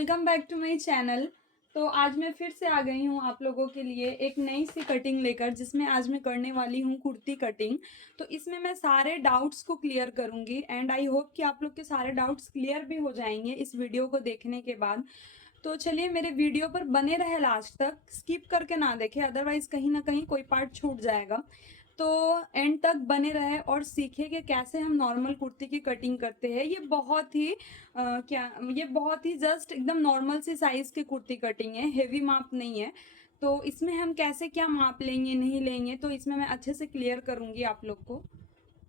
Welcome back to my channel. तो आज मैं फिर से आ गई हूँ आप लोगों के लिए एक नई सी कटिंग लेकर, जिसमें आज मैं करने वाली हूँ कुर्ती कटिंग। तो इसमें मैं सारे डाउट्स को क्लियर करूँगी एंड आई होप कि आप लोग के सारे डाउट्स क्लियर भी हो जाएंगे इस वीडियो को देखने के बाद। तो चलिए मेरे वीडियो पर बने रहे लास्ट तक, स्किप करके ना देखें, अदरवाइज कहीं ना कहीं कोई पार्ट छूट जाएगा। तो एंड तक बने रहे और सीखे कि कैसे हम नॉर्मल कुर्ती की कटिंग करते हैं। ये बहुत ही जस्ट एकदम नॉर्मल सी साइज़ की कुर्ती कटिंग है, हेवी माप नहीं है। तो इसमें हम कैसे क्या माप लेंगे नहीं लेंगे, तो इसमें मैं अच्छे से क्लियर करूँगी आप लोग को।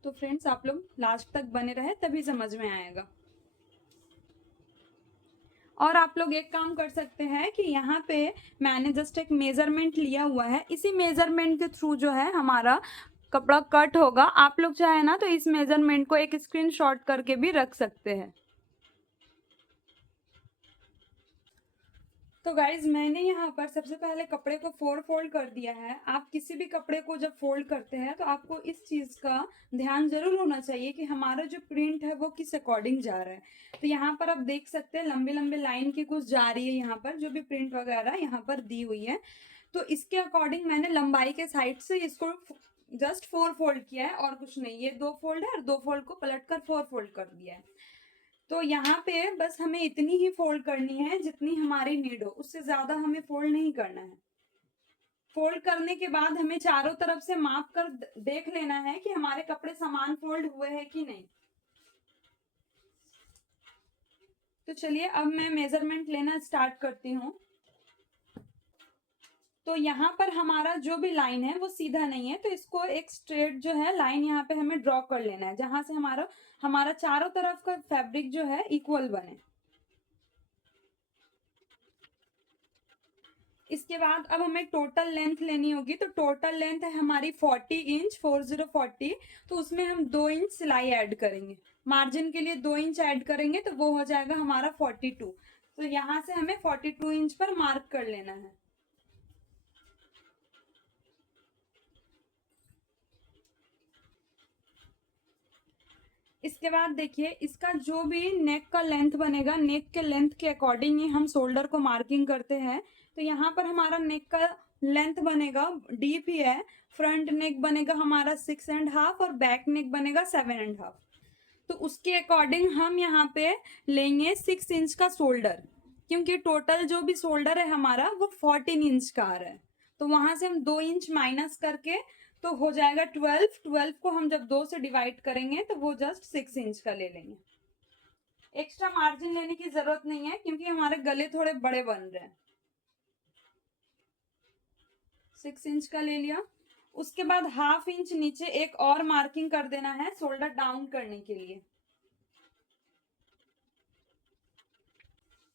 तो फ्रेंड्स, आप लोग लास्ट तक बने रहे तभी समझ में आएगा। और आप लोग एक काम कर सकते हैं कि यहाँ पे मैंने जस्ट एक मेजरमेंट लिया हुआ है, इसी मेजरमेंट के थ्रू जो है हमारा कपड़ा कट होगा। आप लोग चाहे ना तो इस मेजरमेंट को एक स्क्रीनशॉट करके भी रख सकते हैं। तो गाइज, मैंने यहाँ पर सबसे पहले कपड़े को 4 फोल्ड कर दिया है। आप किसी भी कपड़े को जब फोल्ड करते हैं तो आपको इस चीज़ का ध्यान जरूर होना चाहिए कि हमारा जो प्रिंट है वो किस अकॉर्डिंग जा रहा है। तो यहाँ पर आप देख सकते हैं लंबे लंबे लाइन की कुछ जा रही है, यहाँ पर जो भी प्रिंट वगैरह यहाँ पर दी हुई है। तो इसके अकॉर्डिंग मैंने लंबाई के साइड से इसको जस्ट 4 फोल्ड किया है और कुछ नहीं। ये 2 फोल्ड है और 2 फोल्ड को पलट कर 4 फोल्ड कर दिया है। तो यहाँ पे बस हमें इतनी ही फोल्ड करनी है जितनी हमारी नीड हो, उससे ज्यादा हमें फोल्ड नहीं करना है। फोल्ड करने के बाद हमें चारों तरफ से माप कर देख लेना है कि हमारे कपड़े समान फोल्ड हुए हैं कि नहीं। तो चलिए अब मैं मेजरमेंट लेना स्टार्ट करती हूँ। तो यहाँ पर हमारा जो भी लाइन है वो सीधा नहीं है, तो इसको एक स्ट्रेट जो है लाइन यहाँ पे हमें ड्रॉ कर लेना है, जहां से हमारा हमारा चारों तरफ का फैब्रिक जो है इक्वल बने। इसके बाद अब हमें टोटल लेंथ लेनी होगी। तो टोटल लेंथ है हमारी 40 इंच, 4040। तो उसमें हम 2 इंच सिलाई ऐड करेंगे, मार्जिन के लिए 2 इंच ऐड करेंगे, तो वो हो जाएगा हमारा 42। तो यहाँ से हमें 42 इंच पर मार्क कर लेना है। इसके बाद देखिए, इसका जो भी नेक का लेंथ बनेगा, नेक के लेंथ के अकॉर्डिंग ही हम शोल्डर को मार्किंग करते हैं। तो यहाँ पर हमारा नेक का लेंथ बनेगा, डीप ही है। फ्रंट नेक बनेगा हमारा 6.5 और बैक नेक बनेगा 7.5। तो उसके अकॉर्डिंग हम यहाँ पे लेंगे 6 इंच का शोल्डर, क्योंकि टोटल जो भी शोल्डर है हमारा वो 14 इंच का आ रहा है। तो वहां से हम 2 इंच माइनस करके तो हो जाएगा 12। 12 को हम जब 2 से डिवाइड करेंगे तो वो जस्ट 6 इंच का ले लेंगे। एक्स्ट्रा मार्जिन लेने की जरूरत नहीं है क्योंकि हमारे गले थोड़े बड़े बन रहे हैं। 6 इंच का ले लिया। उसके बाद हाफ इंच नीचे एक और मार्किंग कर देना है शोल्डर डाउन करने के लिए।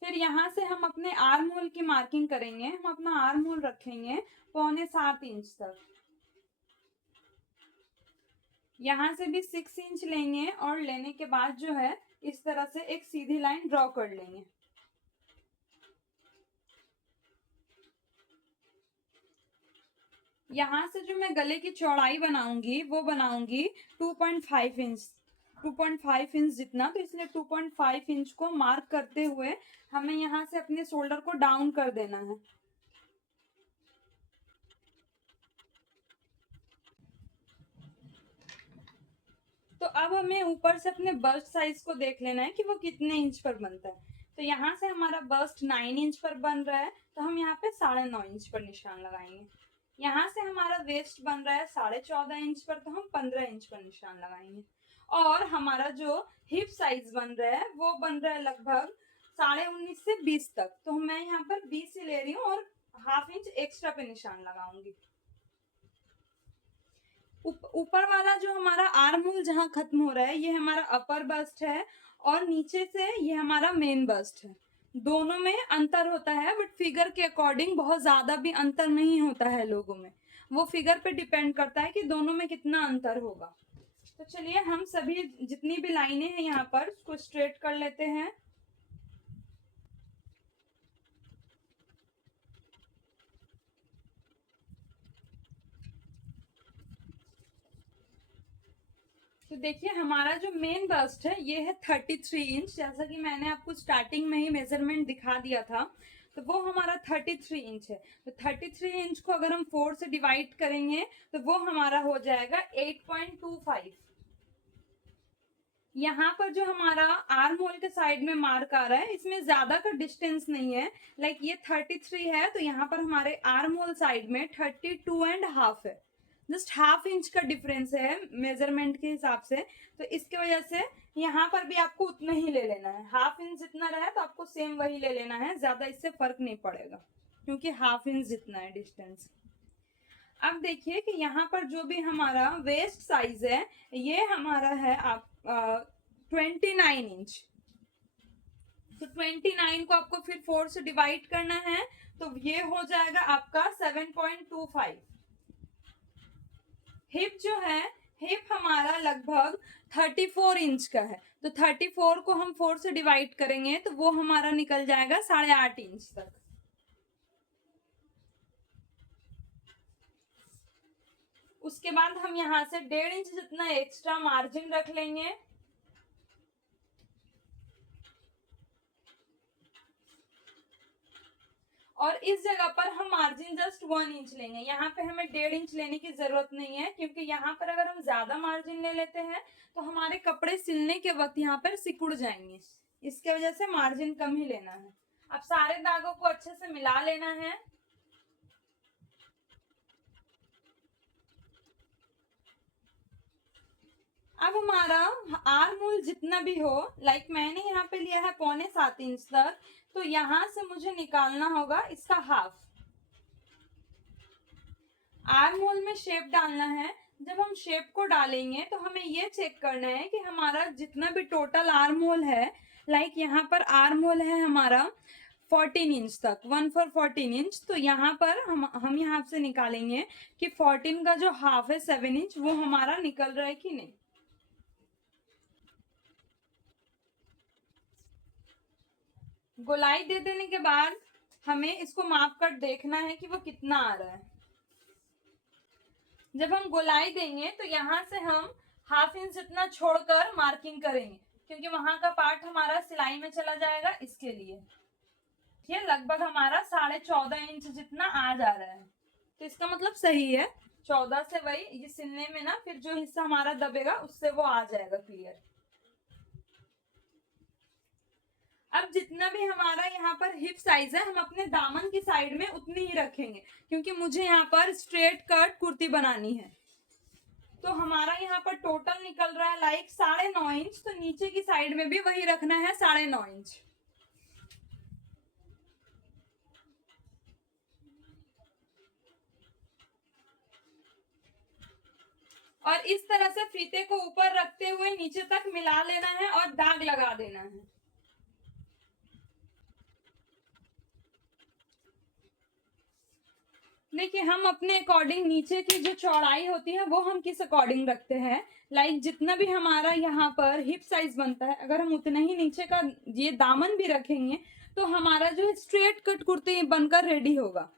फिर यहाँ से हम अपने आर्म होल की मार्किंग करेंगे। हम अपना आर्म होल रखेंगे 6.25 इंच तक। यहाँ से भी 6 इंच लेंगे और लेने के बाद जो है इस तरह से एक सीधी लाइन ड्रॉ कर लेंगे। यहाँ से जो मैं गले की चौड़ाई बनाऊंगी वो बनाऊंगी 2.5 इंच, 2.5 इंच जितना। तो इसलिए 2.5 इंच को मार्क करते हुए हमें यहाँ से अपने शोल्डर को डाउन कर देना है। तो अब हमें ऊपर से अपने बस्ट साइज को देख लेना है कि वो कितने इंच पर बनता है। तो यहाँ से हमारा बस्ट 9 इंच पर बन रहा है, तो हम यहाँ पे 9.5 इंच पर निशान लगाएंगे। यहाँ से हमारा वेस्ट बन रहा है 14.5 इंच पर, तो हम 15 इंच पर निशान लगाएंगे। और हमारा जो हिप साइज बन रहा है वो बन रहा है लगभग 19.5 से 20 तक। तो मैं यहाँ पर 20 ही ले रही हूँ और हाफ इंच एक्स्ट्रा पे निशान लगाऊंगी। ऊपर वाला जो हमारा आर्म होल जहाँ खत्म हो रहा है ये हमारा अपर बस्ट है, और नीचे से ये हमारा मेन बस्ट है। दोनों में अंतर होता है, बट फिगर के अकॉर्डिंग बहुत ज्यादा भी अंतर नहीं होता है लोगों में। वो फिगर पे डिपेंड करता है कि दोनों में कितना अंतर होगा। तो चलिए हम सभी जितनी भी लाइनें हैं यहाँ पर उसको स्ट्रेट कर लेते हैं। तो देखिए हमारा जो मेन बस्ट है ये है 33 इंच, जैसा कि मैंने आपको स्टार्टिंग में ही मेजरमेंट दिखा दिया था, तो वो हमारा 33 इंच है। तो 33 इंच को अगर हम 4 से डिवाइड करेंगे तो वो हमारा हो जाएगा 8.25। यहाँ पर जो हमारा आर्म होल के साइड में मार्क आ रहा है, इसमें ज्यादा का डिस्टेंस नहीं है। लाइक ये 33 है, तो यहाँ पर हमारे आर्म होल साइड में 32.5 है। जस्ट हाफ इंच का डिफरेंस है मेजरमेंट के हिसाब से। तो इसके वजह से यहाँ पर भी आपको उतना ही ले लेना है। हाफ इंच जितना रहा तो आपको सेम वही ले लेना है, ज्यादा इससे फर्क नहीं पड़ेगा क्योंकि हाफ इंच जितना है डिस्टेंस। अब देखिए कि यहाँ पर जो भी हमारा वेस्ट साइज है ये हमारा है आप 29 इंच। तो 29 को आपको फिर 4 से डिवाइड करना है, तो ये हो जाएगा आपका 7.25। हिप जो है, हिप हमारा लगभग 34 इंच का है, तो 34 को हम 4 से डिवाइड करेंगे तो वो हमारा निकल जाएगा 8.5 इंच तक। उसके बाद हम यहाँ से 1.5 इंच जितना एक्स्ट्रा मार्जिन रख लेंगे। और इस जगह पर हम मार्जिन जस्ट 1 इंच लेंगे। यहाँ पे हमें 1.5 इंच लेने की जरूरत नहीं है, क्योंकि यहाँ पर अगर हम ज्यादा मार्जिन ले लेते हैं तो हमारे कपड़े सिलने के वक्त यहाँ पर सिकुड़ जाएंगे। इसके वजह से मार्जिन कम ही लेना है। अब सारे दागों को अच्छे से मिला लेना है। अब हमारा आर्म होल जितना भी हो, लाइक मैंने यहाँ पे लिया है 6.25 इंच तक, तो यहाँ से मुझे निकालना होगा इसका हाफ। आर्म होल में शेप डालना है। जब हम शेप को डालेंगे तो हमें ये चेक करना है कि हमारा जितना भी टोटल आर्म होल है, लाइक यहाँ पर आर्म होल है हमारा 14 इंच तक, 1 for 14 इंच, तो यहाँ पर हम यहाँ से निकालेंगे कि 14 का जो हाफ है 7 इंच वो हमारा निकल रहा है कि नहीं। गोलाई दे देने के बाद हमें इसको माप कर देखना है कि वो कितना आ रहा है। जब हम गोलाई देंगे तो यहाँ से हम हाफ इंच जितना छोड़कर मार्किंग करेंगे, क्योंकि वहां का पार्ट हमारा सिलाई में चला जाएगा, इसके लिए। ये लगभग हमारा 14.5 इंच जितना आ जा रहा है, तो इसका मतलब सही है। 14 से वही ये सिलने में ना फिर जो हिस्सा हमारा दबेगा उससे वो आ जाएगा क्लियर। अब जितना भी हमारा यहाँ पर हिप साइज है हम अपने दामन की साइड में उतनी ही रखेंगे, क्योंकि मुझे यहाँ पर स्ट्रेट कट कुर्ती बनानी है। तो हमारा यहाँ पर टोटल निकल रहा है लाइक 9.5 इंच, तो नीचे की साइड में भी वही रखना है 9.5 इंच। और इस तरह से फीते को ऊपर रखते हुए नीचे तक मिला लेना है और दाग लगा देना है। देखिए हम अपने अकॉर्डिंग नीचे की जो चौड़ाई होती है वो हम किस अकॉर्डिंग रखते हैं, लाइक जितना भी हमारा यहाँ पर हिप साइज बनता है अगर हम उतना ही नीचे का ये दामन भी रखेंगे तो हमारा जो स्ट्रेट कट कुर्ती बनकर रेडी होगा।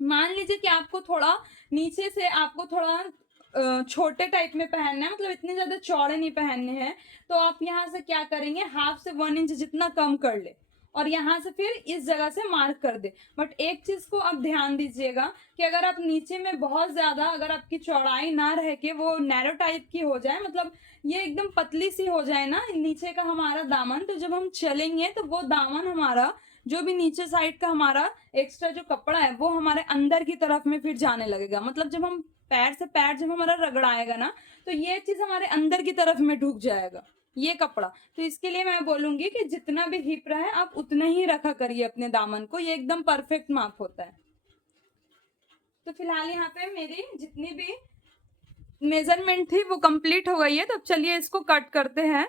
मान लीजिए कि आपको थोड़ा नीचे से आपको थोड़ा छोटे टाइप में पहनना है, मतलब इतने ज्यादा चौड़े नहीं पहनने हैं, तो आप यहाँ से क्या करेंगे, हाफ से 1 इंच जितना कम कर ले और यहाँ से फिर इस जगह से मार्क कर दे। बट एक चीज को आप ध्यान दीजिएगा कि अगर आप नीचे में बहुत ज्यादा अगर आपकी चौड़ाई ना रह के वो नैरो टाइप की हो जाए, मतलब ये एकदम पतली सी हो जाए ना नीचे का हमारा दामन, तो जब हम चलेंगे तो वो दामन हमारा जो भी नीचे साइड का हमारा एक्स्ट्रा जो कपड़ा है वो हमारे अंदर की तरफ में फिर जाने लगेगा। मतलब जब हम पैर से पैर जब हमारा रगड़ाएगा ना तो ये चीज हमारे अंदर की तरफ में ढुक जाएगा ये कपड़ा। तो इसके लिए मैं बोलूंगी कि जितना भी हिप रहे आप उतना ही रखा करिए अपने दामन को, ये एकदम परफेक्ट माप होता है। तो फिलहाल यहाँ पे मेरी जितनी भी मेजरमेंट थी वो कंप्लीट हो गई है, तो अब चलिए इसको कट करते हैं।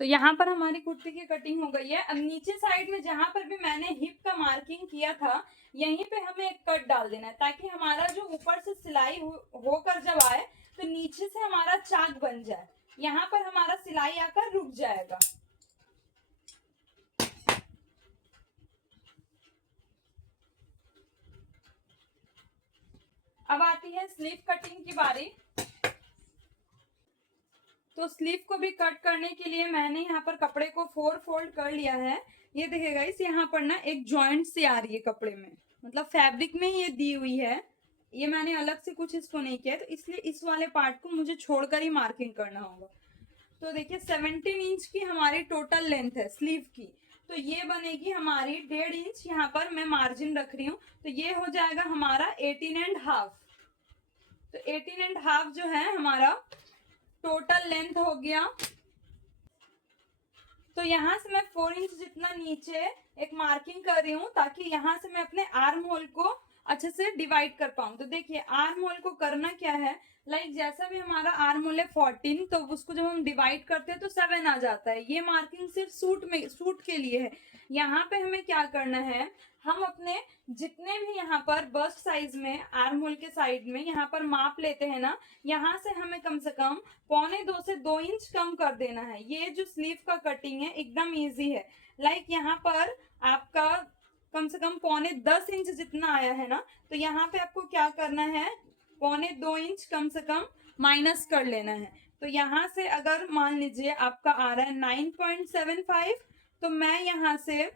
तो यहाँ पर हमारी कुर्ती की कटिंग हो गई है। अब नीचे साइड में जहां पर भी मैंने हिप का मार्किंग किया था यहीं पे हमें एक कट डाल देना है, ताकि हमारा जो ऊपर से सिलाई होकर जब आए तो नीचे से हमारा चाक बन जाए। यहाँ पर हमारा सिलाई आकर रुक जाएगा। अब आती है स्लीव कटिंग की बारी। तो स्लीव को भी कट करने के लिए मैंने यहाँ पर कपड़े को 4 फोल्ड कर लिया है। ये देखिएगा इस यहाँ पर ना एक जॉइंट सी आ रही है कपड़े में, मतलब फैब्रिक में ये दी हुई है। ये मैंने अलग से कुछ इसको नहीं किया, तो इसलिए इस वाले पार्ट को मुझे छोड़कर ही मार्किंग करना होगा। तो देखिए 17 इंच की हमारी टोटल लेंथ है स्लीव की, तो ये बनेगी हमारी 1.5 इंच। यहाँ पर मैं मार्जिन रख रही हूँ, तो ये हो जाएगा हमारा 18.5। तो 18.5 जो है हमारा टोटल लेंथ हो गया। तो यहाँ से मैं 4 इंच जितना नीचे एक मार्किंग कर रही हूँ, ताकि यहाँ से मैं अपने आर्म होल को अच्छे से डिवाइड कर पाऊँ। तो देखिए आर्म होल को करना क्या है, जैसा भी हमारा आर्म होल है 14, तो उसको जब हम डिवाइड करते हैं तो 7 आ जाता है। ये मार्किंग सिर्फ सूट के लिए है। यहाँ पे हमें क्या करना है, हम अपने जितने भी यहाँ पर बस्ट साइज में आर्म होल के साइड में यहाँ पर माप लेते हैं ना, यहाँ से हमें कम से कम 1.25 से 2 इंच कम कर देना है। ये जो स्लीव का कटिंग है एकदम इजी है। यहाँ पर आपका कम से कम 1.25 इंच जितना आया है ना, तो यहाँ पे आपको क्या करना है, 1.25 इंच कम से कम माइनस कर लेना है। तो यहाँ से अगर मान लीजिए आपका आ रहा है 9.75, तो मैं यहाँ से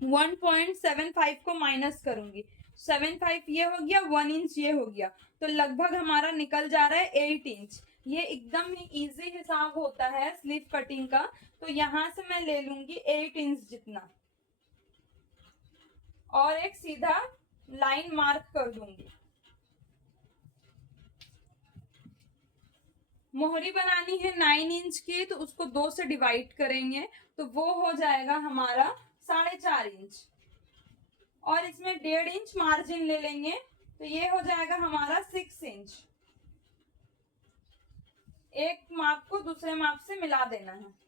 1.75 को माइनस करूंगी। 75 ये हो गया, 1 इंच ये हो गया, तो लगभग हमारा निकल जा रहा है 8 इंच। ये एकदम ही इजी हिसाब होता है स्लीव कटिंग का। तो यहाँ से मैं ले लूंगी 8 इंच जितना और एक सीधा लाइन मार्क कर दूंगी। मोहरी बनानी है 9 इंच की, तो उसको 2 से डिवाइड करेंगे, तो वो हो जाएगा हमारा 4.5 इंच। और इसमें 1.5 इंच मार्जिन ले लेंगे, तो ये हो जाएगा हमारा 6 इंच। एक माप को दूसरे माप से मिला देना है।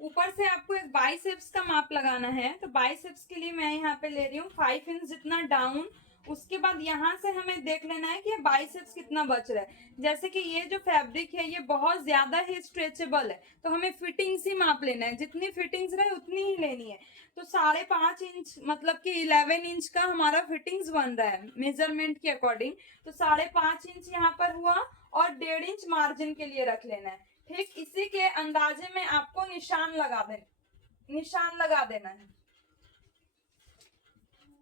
ऊपर से आपको एक बाइसेप्स का माप लगाना है, तो बाइसेप्स के लिए मैं यहाँ पे ले रही हूँ 5 इंच जितना डाउन। उसके बाद यहाँ से हमें देख लेना है कि ये बाइसेप्स कितना बच रहा है। जैसे कि ये जो फैब्रिक है ये बहुत ज्यादा ही स्ट्रेचेबल है, तो हमें फिटिंग्स ही माप लेना है, जितनी फिटिंग्स रहे उतनी ही लेनी है। तो 5.5 इंच मतलब कि 11 इंच का हमारा फिटिंग्स बन रहा है मेजरमेंट के अकॉर्डिंग। तो 5.5 इंच यहाँ पर हुआ और 1.5 इंच मार्जिन के लिए रख लेना है। ठीक इसी के अंदाजे में आपको निशान लगा देना है।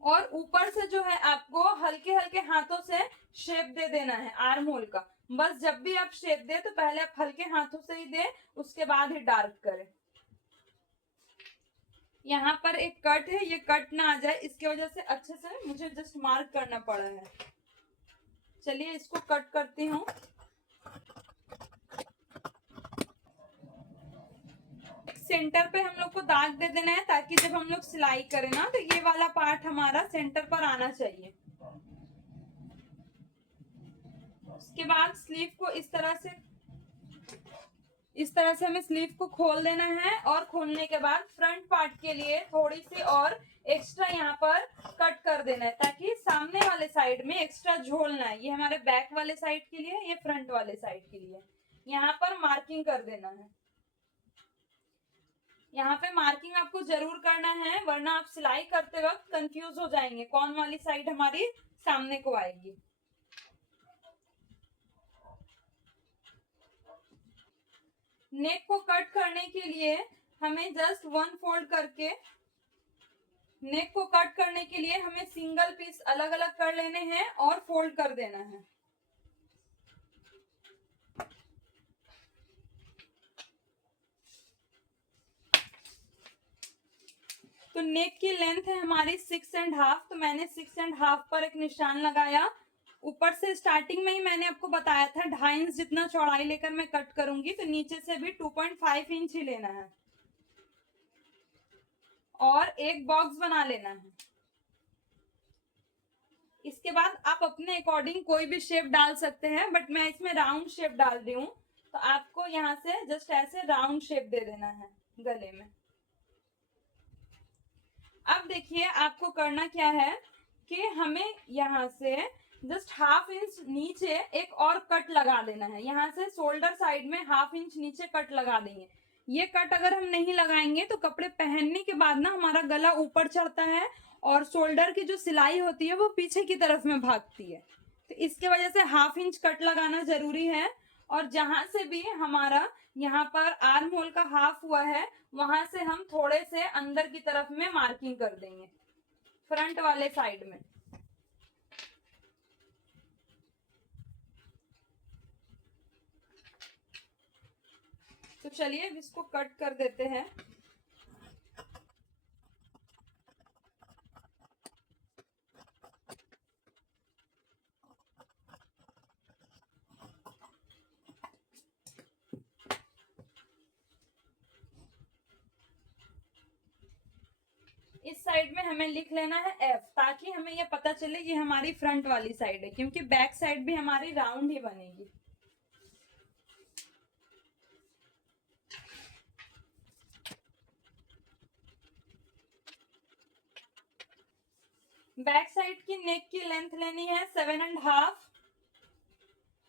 और ऊपर से जो है आपको हल्के हल्के हाथों से शेप दे देना है आर्म होल का। बस जब भी आप शेप दे तो पहले आप हल्के हाथों से ही दे, उसके बाद ही डार्क करें। यहाँ पर एक कट है, ये कट ना आ जाए इसकी वजह से अच्छे से मुझे जस्ट मार्क करना पड़ा है। चलिए इसको कट करती हूँ। सेंटर पे हम लोग को दाग दे देना है, ताकि जब हम लोग सिलाई करें ना तो ये वाला पार्ट हमारा सेंटर पर आना चाहिए। उसके बाद स्लीव को इस तरह से हमें स्लीव को खोल देना है। और खोलने के बाद फ्रंट पार्ट के लिए थोड़ी सी और एक्स्ट्रा यहाँ पर कट कर देना है, ताकि सामने वाले साइड में एक्स्ट्रा झोल ना है। ये हमारे बैक वाले साइड के लिए, ये फ्रंट वाले साइड के लिए। यहाँ पर मार्किंग कर देना है। यहाँ पे मार्किंग आपको जरूर करना है, वरना आप सिलाई करते वक्त कंफ्यूज हो जाएंगे कौन वाली साइड हमारी सामने को आएगी। नेक को कट करने के लिए हमें जस्ट 1 फोल्ड करके, नेक को कट करने के लिए हमें सिंगल पीस अलग अलग कर लेने हैं और फोल्ड कर देना है। तो नेक की लेंथ है हमारी 6.5, तो मैंने 6.5 पर एक निशान लगाया। ऊपर से स्टार्टिंग में ही मैंने आपको बताया था 2.5 इंच जितना चौड़ाई लेकर मैं कट करूंगी, तो नीचे से भी 2.5 इंच ही लेना है और एक बॉक्स बना लेना है। इसके बाद आप अपने अकॉर्डिंग कोई भी शेप डाल सकते हैं, बट मैं इसमें राउंड शेप डाल रही हूँ, तो आपको यहाँ से जस्ट ऐसे राउंड शेप दे देना है गले में। अब देखिए आपको करना क्या है कि हमें यहाँ से जस्ट ½ इंच नीचे एक और कट लगा देना है। यहाँ से शोल्डर साइड में ½ इंच नीचे कट लगा देंगे। ये कट अगर हम नहीं लगाएंगे तो कपड़े पहनने के बाद ना हमारा गला ऊपर चढ़ता है और शोल्डर की जो सिलाई होती है वो पीछे की तरफ में भागती है। तो इसके वजह से ½ इंच कट लगाना जरूरी है। और जहां से भी हमारा यहाँ पर आर्म होल का हाफ हुआ है वहां से हम थोड़े से अंदर की तरफ में मार्किंग कर देंगे फ्रंट वाले साइड में। तो चलिए इसको कट कर देते हैं। इस साइड में हमें लिख लेना है F, ताकि हमें ये पता चले ये हमारी फ्रंट वाली साइड है, क्योंकि बैक साइड भी हमारी राउंड ही बनेगी। बैक साइड की नेक की लेंथ लेनी है 7.5,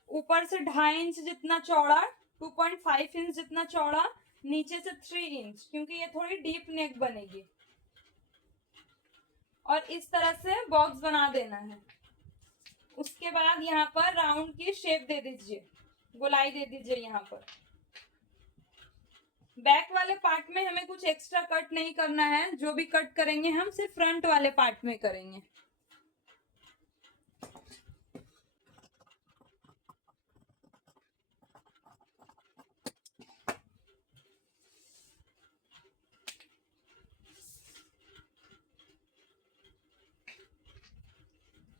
ऊपर से 2.5 इंच जितना चौड़ा, 2.5 इंच जितना चौड़ा, नीचे से 3 इंच, क्योंकि ये थोड़ी डीप नेक बनेगी। और इस तरह से बॉक्स बना देना है। उसके बाद यहाँ पर राउंड की शेप दे दीजिए, गोलाई दे दीजिए। यहाँ पर बैक वाले पार्ट में हमें कुछ एक्स्ट्रा कट नहीं करना है, जो भी कट करेंगे हम सिर्फ फ्रंट वाले पार्ट में करेंगे।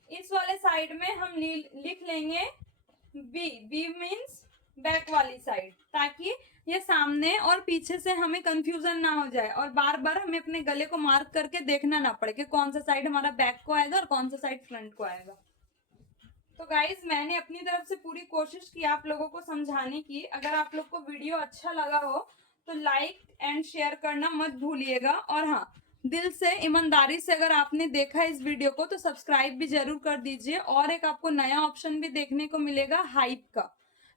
इस वाले साइड में हम लिख लेंगे बी। बी मीन्स बैक वाली साइड, ताकि ये सामने और पीछे से हमें कंफ्यूजन ना हो जाए और बार बार हमें अपने गले को मार्क करके देखना ना पड़े कि कौन सा साइड हमारा बैक को आएगा और कौन सा साइड फ्रंट को आएगा। तो गाइज मैंने अपनी तरफ से पूरी कोशिश की आप लोगों को समझाने की। अगर आप लोग को वीडियो अच्छा लगा हो तो लाइक एंड शेयर करना मत भूलिएगा। और हाँ, दिल से ईमानदारी से अगर आपने देखा इस वीडियो को तो सब्सक्राइब भी जरूर कर दीजिए। और एक आपको नया ऑप्शन भी देखने को मिलेगा हाइप का,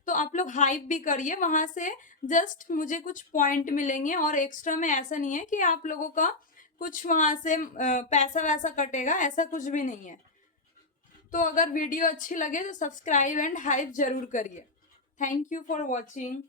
तो आप लोग हाइप भी करिए, वहां से जस्ट मुझे कुछ पॉइंट मिलेंगे और एक्स्ट्रा में ऐसा नहीं है कि आप लोगों का कुछ वहां से पैसा वैसा कटेगा, ऐसा कुछ भी नहीं है। तो अगर वीडियो अच्छी लगे तो सब्सक्राइब एंड हाइप जरूर करिए। Thank you for watching.